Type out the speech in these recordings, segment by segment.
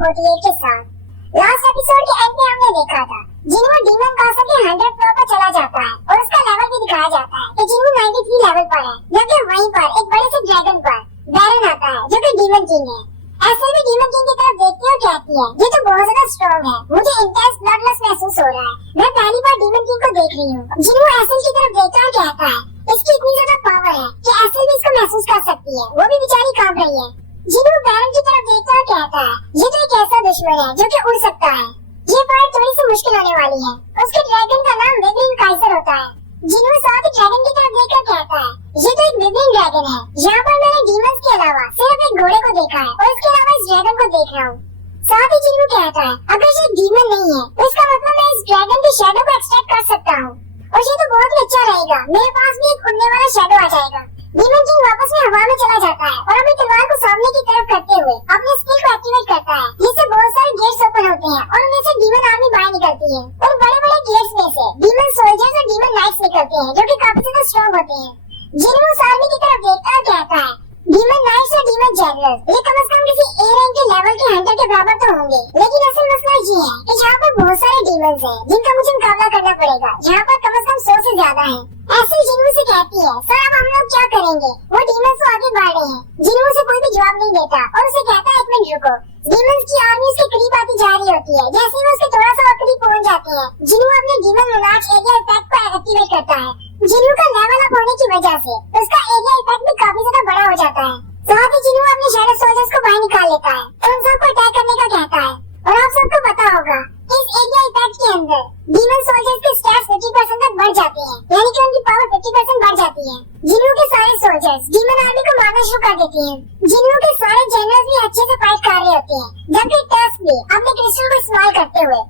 48 के साथ। Last episode के एंड में हमने देखा था जिन्हों डीमन कासल के 100 फ्लोर पर चला जाता है और उसका लेवल भी दिखाया जाता है कि जिन्हों 93 लेवल पर है, जबकि वहीं पर एक बड़े से ड्रैगन पर बैरन आता है जो कि डीमन किंग है। ऐसे भी डीमन किंग की तरफ देखती है और कहती है ये तो बहुत ज्यादा स्ट्रॉन्ग है, मुझे इंटेंस ब्लडलस महसूस हो रहा है, मैं पहली बार डीमन किंग को देख रही हूँ। जिन्हों एसल की तरफ देखता है और कहता है इसकी इतनी ज्यादा पावर है कि एसल भी इसको महसूस कर सकती है, वो भी बेचारी कांप रही है। जिन्हों बैरन की तरफ देखता है और कहता है ये तो एक ऐसा दुश्मन है जो कि उड़ सकता है, ये फाइट थोड़ी सी मुश्किल होने वाली है। उसके ड्रैगन का नाम विब्रिंग काइजर होता है। जिन्हों साथ ड्रैगन की तरफ देखकर कहता है ये तो एक विब्रिंग ड्रैगन है, यहाँ पर मैंने डीमंस के अलावा सिर्फ एक घोड़े को देखा है और इसके अलावा इस ड्रैगन को देख रहा हूँ। साथ ही जिन्हों कहता है अगर ये डीमन नहीं है तो इसका मतलब मैं इस ड्रैगन की शैडो को एक्सट्रैक्ट कर सकता हूँ और ये तो बहुत ही अच्छा रहेगा, मेरे पास भी एक उड़ने वाला शैडो आ जाएगा। डीमन किंग वापस में हवा में चला जाता है और अपनी तलवार को सामने की तरफ करते हुए अपने स्किल को एक्टिवेट करता है, जिससे बहुत सारे गेट्स ओपन होते हैं और उनमें से डीमन आर्मी बाहर निकलती है और बड़े-बड़े गेट्स में से डीमन सोल्जर्स और डीमन नाइट्स निकलते हैं जो कि काफी ज्यादा स्ट्रॉन्ग होते हैं। जिन्हों उस आर्मी की तरफ देखता है कहता है डीमन नाइट्स और डीमन जनरल्स ये कम से कम किसी ए रैंक के लेवल के हंटर के बराबर तो होंगे, लेकिन असल मसला ये है कि यहाँ पर बहुत सारे डीमंस हैं जिनका मुझे मुकाबला करना पड़ेगा, यहाँ पर कम से कम 100 से ज्यादा है। ऐसे जिन्हों से कहती है सर अब हम लोग क्या करेंगे, वो डीमंस तो आगे बढ़ रहे हैं। जिन्हों से कोई भी जवाब नहीं देता और उसे कहता है एक मिनट रुको। डीमंस की आर्मी उसके करीब आती जा रही होती है, जैसे ही वो उसके थोड़ा सा करीब पहुंच जाते हैं जिन्हों अपने डीमन मोनार्च एरिया इफेक्ट को एक्टिवेट करता है। जिन्हों का लेवल अप होने की वजह से उसका एरिया इफेक्ट भी काफी ज्यादा बड़ा हो जाता है। साथ ही जिन्हों अपने शैडो सोल्जर्स को बाहर निकाल लेता है और उन सबको अटैक करने का कहता है। और आप सबको पता होगा इस एरिया इफेक्ट के अंदर डीमन सोल्जर्स के स्टैट्स 50% तक बढ़ जाते हैं, यानी कि उनकी पावर 50% बढ़ जाती है। जिन्हों के सारे सोल्जर्स डीमन आर्मी को मारना शुरू कर देते हैं। जिन्हों के सारे जनरल्स भी अच्छे से फाइट कर रहे होते हैं, जबकि टस्क भी अपने क्रिस्टल को इस्तेमाल करते हुए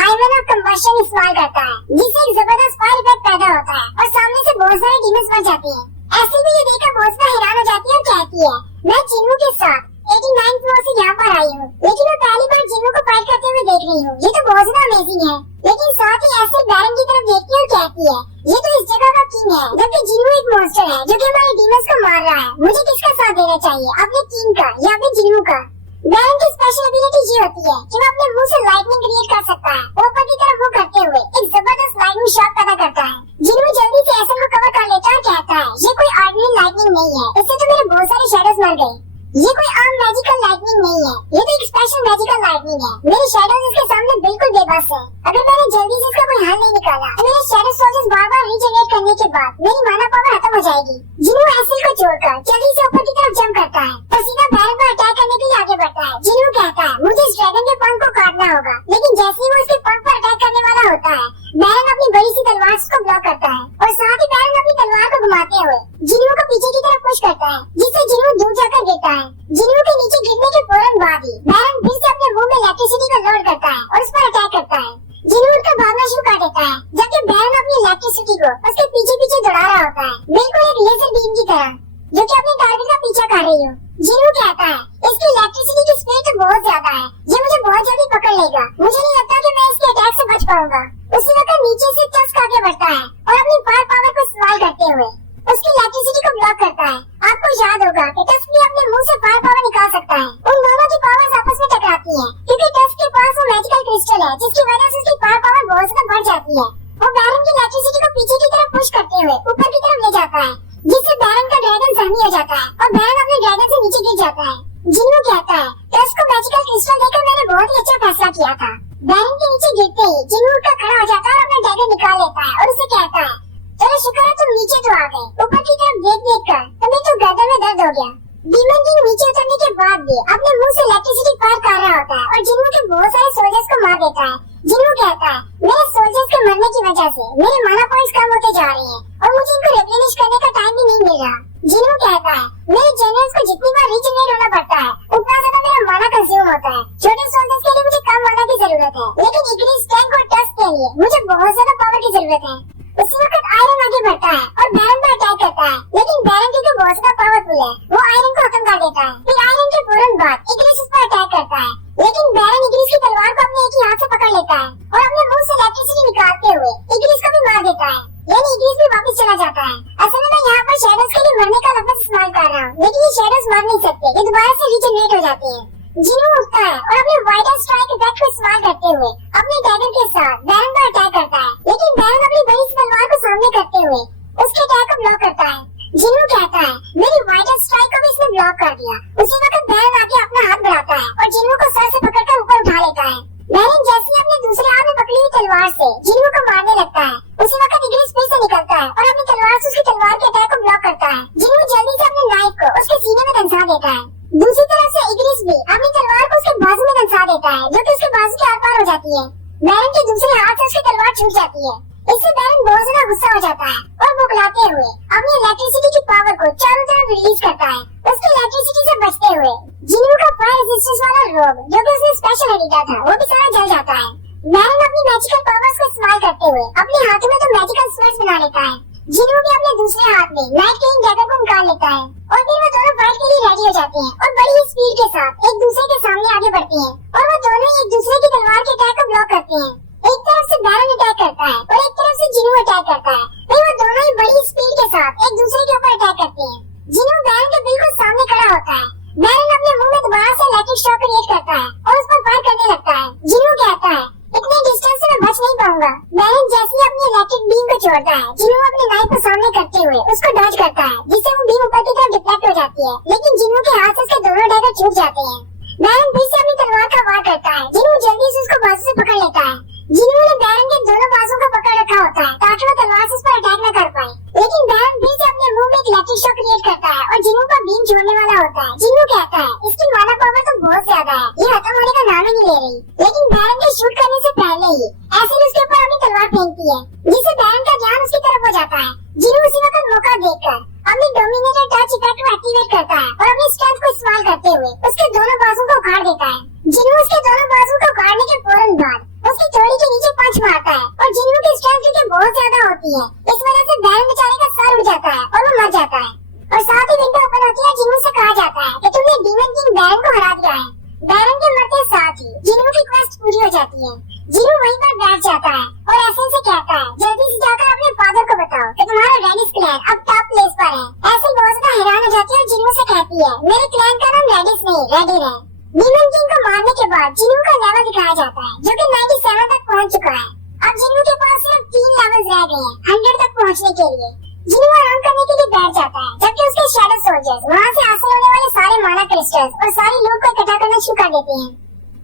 हाइवन ऑफ कंबशन इस्तेमाल करता है, जिससे एक जबरदस्त फायर इफेक्ट पैदा होता है और सामने से बहुत सारे डीमंस मर जाते हैं। ऐसे भी ये देखकर बहुत ज्यादा हैरान हो जाती है और कहती है मैं जिन्हों के साथ 89 फ्लोर से यहाँ पर आई हूँ, लेकिन मैं पहली बार जिन्हों को फाइट करते हुए देख रही हूँ, ये तो बहुत ज्यादा अमेजिंग है। लेकिन साथ ही ऐसे बैरन की तरफ देखती है और कहती है ये तो इस जगह का किंग है, जबकि जिन्हों एक मॉन्स्टर है जो कि हमारे डीमंस को मार रहा है। मुझे किसका साथ देना चाहिए, अपने किंग का या अपने जिन्हों का? बैरन की स्पेशल एबिलिटी ये होती है कि वो अपने मुंह से लाइटनिंग क्रिएट कर सकता है, ऊपर की तरफ मुंह करते हुए एक जबरदस्त लाइटनिंग शॉट पैदा करता है। जिन्हों जल्दी से एसल को कवर कर लेता है और कहता है ये कोई ऑर्डिनरी लाइटनिंग नहीं है, इससे तो मेरे बहुत सारे शैडोज मर गए। ये कोई आम मैजिकल लाइटनिंग नहीं है, ये तो एक स्पेशल मैजिकल लाइटनिंग है। मेरे शैडोज इसके सामने बिल्कुल बेबस है। अगर मैंने जल्दी से इसका कोई हल नहीं निकाला तो मेरे शैडो सोल्जर्स बार-बार रीजनरेट करने के बाद मेरी माना पावर खत्म हो जाएगी। जिन्हों एसल को छोड़कर जल्दी से ऊपर की तरफ जंप करता है और सीधा बैरन पर अटैक करने के लिए आगे बढ़ता है। जिन्हों कहता है मुझे इस ड्रैगन के पंख को काटना होगा, लेकिन जैसे ही वो इसके पंख पर अटैक करने वाला होता है बैरन अपनी बड़ी सी तलवार को ब्लॉक करता है और साथ ही बैरन अपनी तलवार को घुमाते हुए जिन्हों को पीछे की तरफ पुश करता है, जिससे जिन्हों दूर जाकर गिरता है। जिन्हों के नीचे गिरने के फौरन बाद ही बैरन फिर से अपने मुंह में इलेक्ट्रिसिटी को लोड करता है और उस पर अटैक करता है। जिन्हों उठकर भागना शुरू कर देता है, जबकि बैरन अपनी इलेक्ट्रिसिटी को उसके पीछे पीछे दौड़ा रहा होता है, बिल्कुल एक लेजर बीम की तरह जो कि अपने टारगेट का पीछा कर रही हो। जिन्हों कहता है इसकी इलेक्ट्रिसिटी की स्पीड तो बहुत ज्यादा है, ये मुझे बहुत जल्दी पकड़ लेगा, मुझे नहीं लगता कि मैं इसके अटैक से बच पाऊंगा। उसी वक्त नीचे से टस्क आगे बढ़ता है और अपनी फायर पावर को इस्तेमाल करते हुए उसकी इलेक्ट्रिसिटी को ब्लॉक करता है। आपको याद होगा कि टस्क भी अपने मुंह से फायर पावर निकाल सकता है। उन दोनों की पावर्स आपस में टकराती हैं क्योंकि टस्क के पास वो मैजिकल क्रिस्टल है जिसकी वजह से उसकी फायर पावर बहुत ज्यादा बढ़ जाती है। वो बैरन की इलेक्ट्रिसिटी को पीछे की तरफ पुश करते हुए ऊपर की तरफ ले जाता है, जिससे बैरन का ड्रैगन जख्मी हो जाता है और बैरन अपने ड्रैगन से नीचे गिर जाता है। जिन्हों कहता है टस्क को मैजिकल क्रिस्टल देकर मैंने बहुत ही अच्छा फैसला किया था। बैरन के नीचे गिरते ही जिन्हों उठकर खड़ा हो जाता है और अपना ड्रैगन निकाल लेता है और उसे कहता है चलो शुक्र है तुम नीचे तो आ गए, ऊपर की तरफ देख कर तुम्हें तो गर्दन में दर्द हो गया। डीमन किंग नीचे उतरने के बाद भी अपने मुंह से इलेक्ट्रिसिटी फायर कर रहा होता है और जिन्हों के बहुत सारे सोल्जर्स को मार देता है। जिन्हों कहता है मेरे सोल्जर्स के मरने की वजह से मेरे माना पॉइंट्स कम होते जा रहे हैं और मुझे इनको रिप्लेनिश करने का टाइम भी नहीं मिल रहा। जिन्हों कहता है मेरे जनरल्स को जितनी बार रीजनरेट होना पड़ता है उतना ज्यादा मेरा माना कंज्यूम होता है। छोटे सोल्जर्स के लिए मुझे कम माना की जरूरत है, लेकिन इग्निस टैंक और टस्क के लिए मुझे बहुत ज्यादा पावर की जरूरत है। उसी वक्त आयरन आगे बढ़ता है और बैरन पर अटैक करता है, लेकिन बैरन क्योंकि बहुत ज्यादा पावरफुल है वो आयरन को खत्म कर देता है। फिर आयरन के फौरन बाद इग्निस उस पर अटैक करता है, लेकिन बैरन इग्निस की तलवार को अपने एक ही हाथ से पकड़ लेता है और अपने मुंह से इलेक्ट्रिसिटी निकालते हुए इग्निस को भी मार देता है, यानी इग्निस भी वापस चला जाता है। असल में मैं यहाँ पर शैडोज के लिए मरने का लफ्ज इस्तेमाल कर रहा हूँ, लेकिन ये शैडोज मर नहीं सकते, ये दोबारा से रीजनरेट हो जाते हैं। जिन्हों उठता है और अपने वाइडर स्ट्राइक इफेक्ट को इस्तेमाल करते हुए अपने डैगर के साथ बैरन पर अटैक करता है, लेकिन बैरन अपनी बड़ी सी तलवार को सामने करते हुए उसके अटैक को ब्लॉक करता है। जिन्हों कहता है मेरी वाइडर स्ट्राइक को भी इसने ब्लॉक कर दिया। उसी वक्त बैरन आके अपना हाथ बढ़ाता है और जिन्हों को सर से पकड़कर ऊपर उठा लेता है। बैरन जैसे ही अपने दूसरे हाथ में पकड़ी हुई तलवार से जिन्हों को मारने लगता है, उसी वक्त इग्रिस फिर से निकलता है और अपनी तलवार से उसकी तलवार के अटैक को ब्लॉक करता है। जिन्हों जल्दी से अपने नाइफ को उसके सीने में दंसा देता है। दूसरी तरफ से इग्रिस भी अपनी तलवार को उसके बाजू में दंसा देता है, जो कि उसके बाजू के आर पार हो जाती है। बैरन के दूसरे हाथ से उसकी तलवार छूट जाती है। इससे बैरन बहुत ज्यादा गुस्सा हो जाता है और बुकलाते हुए अपनी इलेक्ट्रिसिटी की पावर को चारों तरफ रिलीज करता है, उसकी इलेक्ट्रिसिटी से बचते हुए। जिन्हों का फायर रेजिस्टेंस वाला रोब जो कि उसने स्पेशल खरीदा था वो भी सारा जल जाता है। बैरन अपनी मैजिकल पावर्स को इस्तेमाल करते हुए अपने हाथों में तो मैजिकल स्वर्ड्स बना लेता है। जिन्हों भी अपने दूसरे हाथ में नाइट किंग डैगर को निकाल लेता है और फिर वो दोनों फाइट के लिए रेडी हो जाते हैं और बड़ी ही स्पीड के साथ एक दूसरे के सामने आगे बढ़ते हैं और वो दोनों एक दूसरे की तलवार के अटैक को ब्लॉक करते हैं। एक तरफ से बैरन अटैक करता है और एक तरफ से जिन्हों अटैक करता है, फिर वो दोनों ही बड़ी स्पीड के साथ एक दूसरे के ऊपर अटैक करते हैं। जिन्हों बैरन के बिल्कुल सामने खड़ा होता है। बैरन अपने मुंह में दोबारा से इलेक्ट्रिक शॉक क्रिएट करता है और उस पर फायर करने लगता है। जिन्हों कहता है इतने डिस्टेंस से मैं बच नहीं पाऊंगा। बैरन जैसे ही अपनी इलेक्ट्रिक बीम को छोड़ता है, जिन्हों अपने नाइफ को सामने करते हुए उसको डॉज करता है, जिससे वो बीम ऊपर की तरफ डिफ्लेक्ट हो जाती है, लेकिन जिन्हों के हाथ से उसके दोनों डैगर छूट जाते हैं। बैरन फिर से अपनी तलवार का वार करता है। जिन्हों जल्दी से उसको बाजू से पकड़ लेता है। जिन्हों ने बैरन के दोनों बाजू को पकड़ रखा होता है ताकि वो तलवार से उस पर अटैक न कर पाए, लेकिन बैरन फिर से अपने मुंह में एक इलेक्ट्रिक शॉक क्रिएट करता है और जिन्हों पर बीम छोड़ने वाला होता है। जिन्हों कहता है इसकी माना पावर तो बहुत ज्यादा है, ये खत्म होने का नाम ही नहीं ले रही, लेकिन बैरन के शूट करने से पहले ही ऐसे उसके ऊपर अपनी तलवार फेंकती है, जिससे बैरन का ध्यान उसकी तरफ हो जाता है। जिन्हों उसी वक्त मौका देखकर अपनी डोमिनेटर टच इफेक्ट को एक्टिवेट करता है और अपनी स्ट्रेंथ को इस्तेमाल करते हुए उसके दोनों बाजू को उखाड़ देता है। जिन्हों उसके दोनों बाजू को उखाड़ने के फौरन बाद उसकी थोड़ी के नीचे पंच मारता है और जिन्हों की स्ट्रेंथ क्योंकि बहुत ज्यादा होती है, इस वजह से बैरन बेचारे का सर उड़ जाता है और वो मर जाता है। और साथ ही विंडो ओपन होती है। जिन्हों से कहा जाता है कि तुमने डीमन किंग बैरन को हरा दिया है। बैरन के मरते साथ ही जिन्हों की क्वेस्ट पूरी हो जाती है। जिन्हों वहीं पर बैठ जाता है और ऐसे से कहता है जल्दी से जाकर अपने फादर को बताओ कि तुम्हारा रेडिस क्लैन अब टॉप प्लेस पर है। ऐसे बहुत ज्यादा हैरान हो जाती है और जिन्हों से कहती है मेरे क्लैन का नाम रेडिस नहीं रेडिर है। डीमन किंग को मारने के बाद जिन्हों का लेवल दिखाया जाता है जो कि 97 तक पहुंच चुका है। अब जिन्हों के पास सिर्फ 3 लेवल्स रह गए हैं 100 तक पहुंचने के लिए। जिन्हों आराम करने के लिए बैठ जाता है, जबकि उसके शैडो सोल्जर्स वहां से हासिल होने वाले सारे माना क्रिस्टल्स और सारे लोग को इकट्ठा करना शुरू कर देते हैं।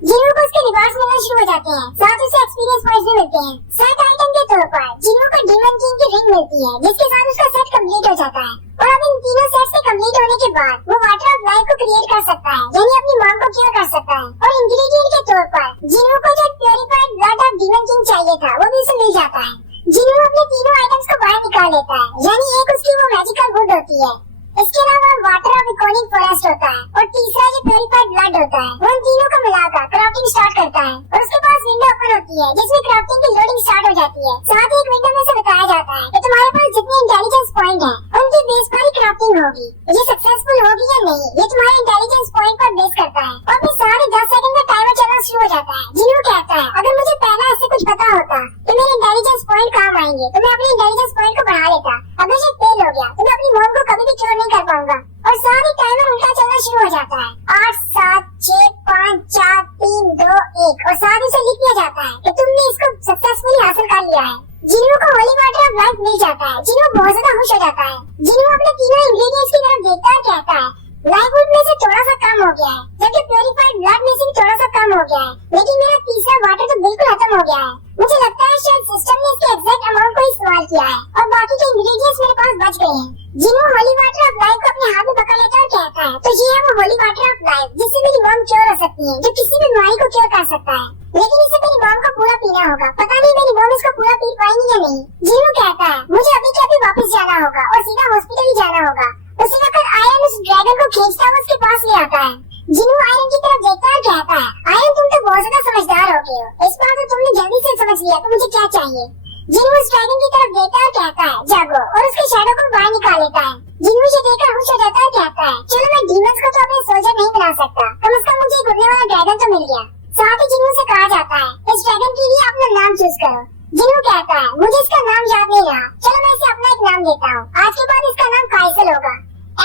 जिन्हों को उसके रिवार्ड्स मिलना शुरू हो जाते हैं, साथ उसे एक्सपीरियंस पॉइंट्स भी मिलते हैं। सेट आइटम के तौर पर जिन्हों को डीमन किंग की रिंग मिलती है, जिसके साथ उसका सेट कंप्लीट हो जाता है। और अब इन तीनों सेट्स के कंप्लीट होने के बाद वो वाटर ऑफ लाइफ को क्रिएट कर सकता है, यानी अपनी मॉम को क्योर कर सकता है। और इंग्रेडिएंट के तौर पर जिन्हों को जो purified blood of demon king चाहिए था वो भी उसे मिल जाता है। जिन्हों अपने तीनों आइटम्स को बाहर निकाल लेता है, यानी एक उसकी वो मैजिकल वुड होती है, इसके अलावा वाटर ऑफ इकोनिक फॉरेस्ट होता है और तीसरा जो प्यूरिफाइड ब्लड होता है। वो इन तीनों को मिलाकर क्राफ्टिंग स्टार्ट करता है और उसके पास विंडो ओपन होती है जिसमें क्राफ्टिंग की लोडिंग स्टार्ट हो जाती है। साथ ही एक विंडो में से बताया जाता है कि तुम्हारे पास जितने इंटेलिजेंस पॉइंट है उनकी बेस पर ही क्राफ्टिंग होगी। ये सक्सेसफुल होगी या नहीं ये तुम्हारे इंटेलिजेंस पॉइंट पर बेस करता है। और फिर साढ़े 10 सेकंड का टाइमर चलना शुरू हो जाता है। जिन्हों कहता है अगर मुझे पहले ऐसे कुछ पता होता तो मेरे इंटेलिजेंस पॉइंट काम आएंगे तो मैं अपने इंटेलिजेंस पॉइंट को बढ़ा लेता। अब ये फेल हो गया तो मैं अपनी मॉम को कभी भी क्योर नहीं कर पाऊंगा। और सारी टाइमर उल्टा चलना शुरू हो जाता है। 8 7 6 5 4 3 2 1 और साथ ही से लिख दिया जाता है कि तुमने इसको सक्सेसफुली हासिल कर लिया है। जिन्हों को होली वाटर ऑफ लाइफ मिल जाता है। जिन्हों बहुत ज्यादा खुश हो जाता है। जिन्हों अपने तीनों इंग्रेडिएंट्स की तरफ देखता है, कहता है लाइफ वुड में से थोड़ा सा कम हो गया है, जबकि प्यूरिफाइड ब्लड में से भी थोड़ा सा कम हो गया है, लेकिन मेरा तीसरा वाटर तो बिल्कुल खत्म हो गया है। मुझे लगता है शायद सिस्टम ने इसके एग्जैक्ट अमाउंट को इस्तेमाल किया है और बाकी के इंग्रेडिएंट्स मेरे पास बच गए हैं। जिन्हों होली वाटर ऑफ लाइफ को अपने हाथ में पकड़ लेता है और कहता है तो ये है वो होली वाटर ऑफ लाइफ जिससे मेरी मॉम क्योर हो सकती है, जो किसी भी बीमारी को क्योर कर सकता है। लेकिन इसे मेरी मॉम को पूरा पीना होगा, पता नहीं मेरी मॉम इसको पूरा पी पाएंगी या नहीं। जिन्हों कहता है मुझे अभी के अभी वापस जाना होगा और सीधा हॉस्पिटल ही जाना होगा। उसी वक्त आयरन उस ड्रैगन को खींचता हुआ उसके पास ले आता है। जिन्हों आयरन की तरफ देखता है, कहता है आयरन तुम तो बहुत ज्यादा समझदार हो गए हो, इस बार तो तुमने जल्दी से समझ लिया तो मुझे क्या चाहिए। जिन्हों उस ड्रैगन की तरफ देखता है, कहता है जागो और उसके शैडो को बाहर निकाल लेता है। जिन्हों से देखकर खुश हो जाता है, कहता है चलो मैं डीमंस को तो अपने सोल्जर नहीं बना सकता, कम से कम मुझे एक उड़ने वाला ड्रैगन तो मिल गया। साथ ही जिन्हों से कहा जाता है इस ड्रैगन के लिए अपना नाम चूज करो। जिन्हों कहता है मुझे इसका नाम याद नहीं रहा, चलो मैं इसे अपना एक नाम देता हूँ, आज के बाद इसका नाम काइसल होगा।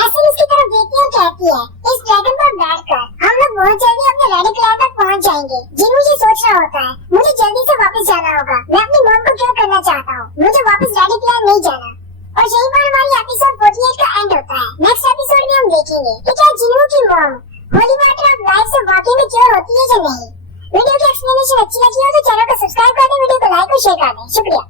ऐसे उसकी तरफ देखती है और कहती है इस ड्रैगन पर बैठकर हम लोग सब बहुत जल्दी अपने रेडी क्लास तक पहुंच जाएंगे। जिन्हों ये सोच रहा होता है मुझे जल्दी से वापस जाना होगा, मैं अपनी मॉम को क्यों करना चाहता हूँ, मुझे वापस रेडी क्लास नहीं जाना। और यहीं पर हमारी एपिसोड 48 का एंड होता है। नेक्स्ट एपिसोड में हम देखेंगे कि क्या जिन्हों की mom holy water of life से वाकई में क्योर होती है या नहीं। वीडियो की एक्सप्लेनेशन अच्छी लगी हो तो चैनल को सब्सक्राइब कर दें, वीडियो को लाइक और शेयर कर दें। शुक्रिया।